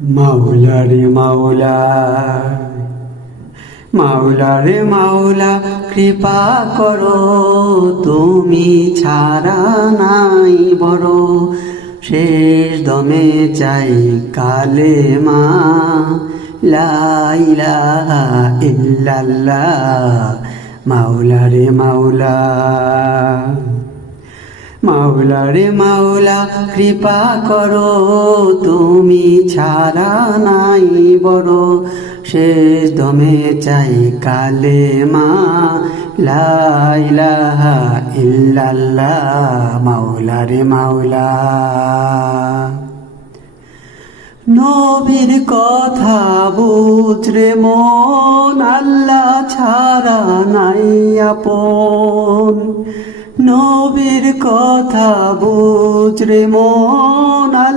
মাওলা রে মাওলা, মাওলা রে মাওলা, কৃপা করো, তুমি ছাড়া নাই বড়। শেষ দমে চাই কালেমা, লা ইলাহা ইল্লাল্লাহ। মাওলা রে মাওলা, মাওলা রে মাওলা, কৃপা করো, তুমি ছাড়া নাই বড়। শেষ দমে চাই কালেমা, লা ইলাহা ইল্লাল্লাহ। মাওলা রে মাওলা, নবীর কথা বুঝ রে মন, আল্লাহ ছাড়া নাই আপন। নবীর কথা বুঝ রে মন।